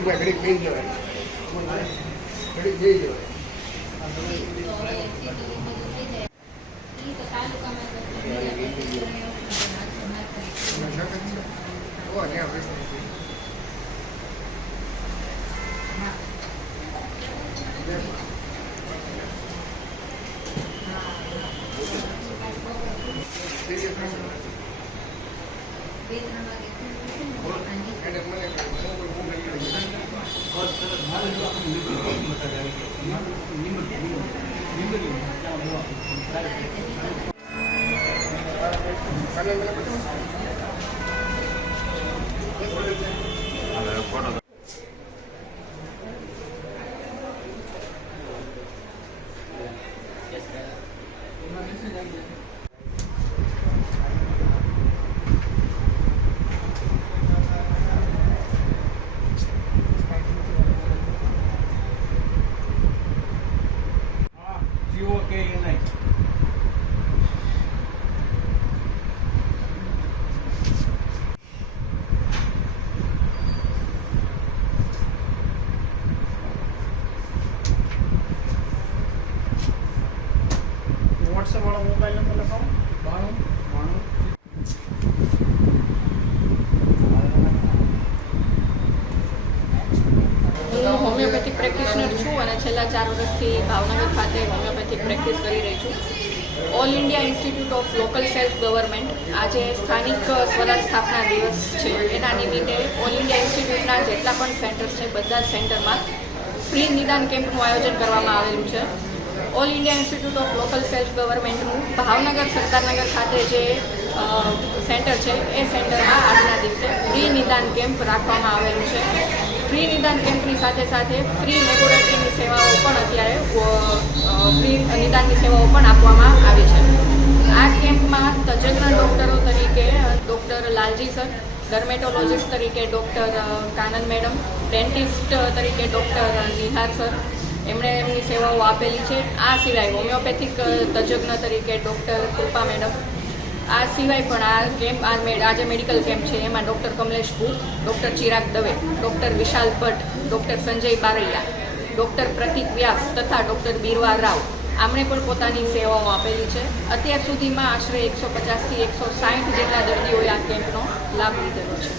ઘડીક બેસી જવાય, ઘડીક જઈ જવાય. WhatsApp वाला मोबाइल नंबर लगाओ 92 હું હોમિયોપેથિક પ્રેક્ટિશનર છું અને છેલ્લા 4 વર્ષથી ભાવનગર ખાતે હોમિયોપેથિક પ્રેક્ટિસ કરી રહી છું. All India institute of local self government આજે સ્થાનિક સ્વરાજ સ્થાપના દિવસ છે. એના નિમિત્તે ઓલ ઇન્ડિયા ઇન્સ્ટિટ્યૂટના જેટલા પણ સેન્ટર છે બધા જ સેન્ટરમાં ફ્રી નિદાન કેમ્પનું આયોજન કરવામાં આવેલું છે. All India institute of local self ગવર્મેન્ટનું ભાવનગર સરદારનગર ખાતે જે સેન્ટર છે એ સેન્ટરમાં આજના દિવસે ફ્રી નિદાન કેમ્પ રાખવામાં આવેલું છે. ફ્રી નિદાન કેમ્પની સાથે સાથે ફ્રી લેબોરેટરીની સેવાઓ પણ અત્યારે ફ્રી નિદાનની સેવાઓ પણ આપવામાં આવી છે. આ કેમ્પમાં તજજ્ઞ ડૉક્ટરો તરીકે ડૉક્ટર લાલજી સર, ડર્મેટોલોજીસ્ટ તરીકે ડૉક્ટર કાનન મેડમ, ડેન્ટિસ્ટ તરીકે ડૉક્ટર નિહાર સર એમણે એમની સેવાઓ આપેલી છે. આ સિવાય હોમિયોપેથિક તજજ્ઞ તરીકે ડૉક્ટર કૃપા મેડમ, આ સિવાય પણ આજે મેડિકલ કેમ્પ છે એમાં ડૉક્ટર કમલેશ ભૂત, ડૉક્ટર ચિરાગ દવે, ડૉક્ટર વિશાલ ભટ્ટ, ડૉક્ટર સંજય બારૈયા, ડૉક્ટર પ્રતિક વ્યાસ તથા ડૉક્ટર બીરવા રાવ આમણે પણ પોતાની સેવાઓ આપેલી છે. અત્યાર સુધીમાં આશરે 150 થી 160 જેટલા દર્દીઓએ આ કેમ્પનો લાભ લીધેલો છે.